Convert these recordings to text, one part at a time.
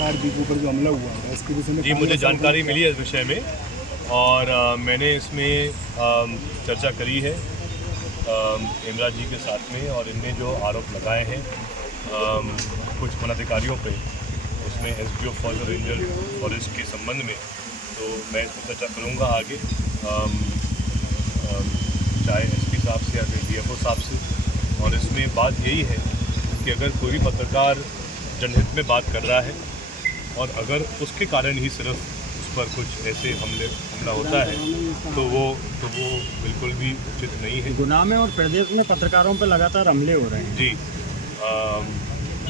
पत्रकार जी के ऊपर जो हमला हुआ है इसके विषय में जी मुझे जानकारी मिली है इस विषय में और मैंने इसमें चर्चा करी है हेमराज जी के साथ में और इनने जो आरोप लगाए हैं कुछ वनाधिकारियों पे उसमें एसडीओ फॉरेस्ट रेंजर फॉरेस्ट के संबंध में, तो मैं इसमें चर्चा करूँगा आगे चाहे एसपी साहब से या फिर डीएफओ साहब से। और इसमें बात यही है कि अगर कोई भी पत्रकार जनहित में बात कर रहा है और अगर उसके कारण ही सिर्फ उस पर कुछ ऐसे हमला होता है तो वो बिल्कुल भी उचित नहीं है। गुना में और प्रदेश में पत्रकारों पर लगातार हमले हो रहे हैं। जी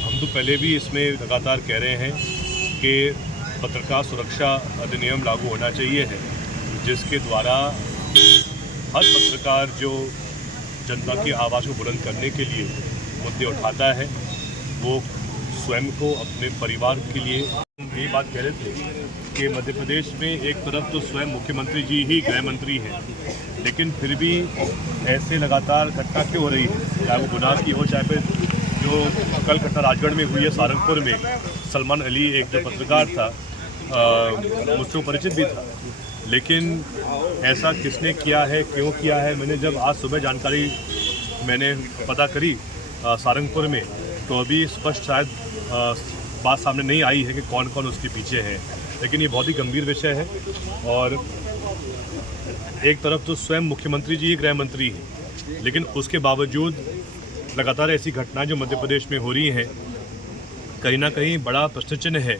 हम तो पहले भी इसमें लगातार कह रहे हैं कि पत्रकार सुरक्षा अधिनियम लागू होना चाहिए है, जिसके द्वारा हर पत्रकार जो जनता की आवाज़ को बुलंद करने के लिए मुद्दे उठाता है वो स्वयं को अपने परिवार के लिए यही बात कह रहे थे कि मध्य प्रदेश में एक तरफ तो स्वयं मुख्यमंत्री जी ही गृह मंत्री हैं, लेकिन फिर भी ऐसे लगातार घटना क्यों हो रही है, चाहे वो गुनाह की हो चाहे फिर जो कल घटना राजगढ़ में हुई है सहारनपुर में। सलमान अली एक जो पत्रकार था मुझसे परिचित भी था, लेकिन ऐसा किसने किया है क्यों किया है, मैंने जब आज सुबह जानकारी मैंने पता करी सहारनपुर में तो अभी स्पष्ट शायद बात सामने नहीं आई है कि कौन कौन उसके पीछे है, लेकिन ये बहुत ही गंभीर विषय है। और एक तरफ तो स्वयं मुख्यमंत्री जी ही गृह मंत्री हैं, लेकिन उसके बावजूद लगातार ऐसी घटनाएं जो मध्य प्रदेश में हो रही हैं, कहीं ना कहीं बड़ा प्रश्न चिन्ह है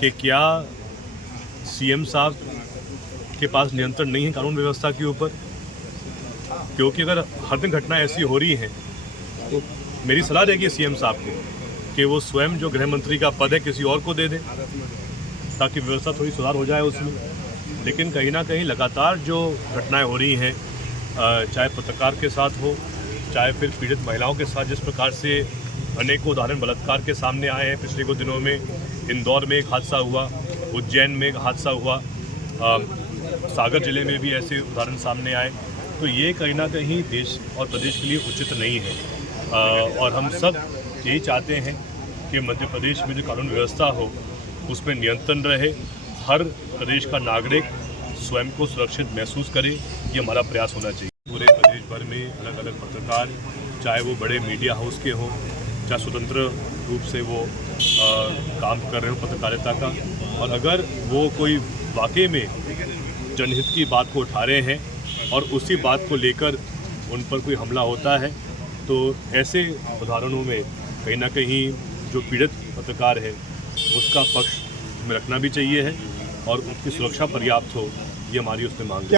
कि क्या सीएम साहब के पास नियंत्रण नहीं है कानून व्यवस्था के ऊपर। क्योंकि अगर हर दिन घटना ऐसी हो रही है तो मेरी सलाह रहेगी सीएम साहब को कि वो स्वयं जो गृह मंत्री का पद है किसी और को दे दें ताकि व्यवस्था थोड़ी सुधार हो जाए उसमें। लेकिन कहीं ना कहीं लगातार जो घटनाएं हो रही हैं, चाहे पत्रकार के साथ हो चाहे फिर पीड़ित महिलाओं के साथ, जिस प्रकार से अनेकों उदाहरण बलात्कार के सामने आए हैं पिछले कुछ दिनों में। इंदौर में एक हादसा हुआ, उज्जैन में एक हादसा हुआ, सागर जिले में भी ऐसे उदाहरण सामने आए। तो ये कहीं ना कहीं देश और प्रदेश के लिए उचित नहीं है और हम सब यही चाहते हैं कि मध्य प्रदेश में जो कानून व्यवस्था हो उसमें नियंत्रण रहे, हर प्रदेश का नागरिक स्वयं को सुरक्षित महसूस करे, ये हमारा प्रयास होना चाहिए। पूरे प्रदेश भर में अलग अलग पत्रकार, चाहे वो बड़े मीडिया हाउस के हों चाहे स्वतंत्र रूप से वो काम कर रहे हो पत्रकारिता का, और अगर वो कोई वाकई में जनहित की बात को उठा रहे हैं और उसी बात को लेकर उन पर कोई हमला होता है तो ऐसे उदाहरणों में कहीं ना कहीं जो पीड़ित पत्रकार है उसका पक्ष में रखना भी चाहिए है और उसकी सुरक्षा पर्याप्त हो, ये हमारी उसमें मांग है।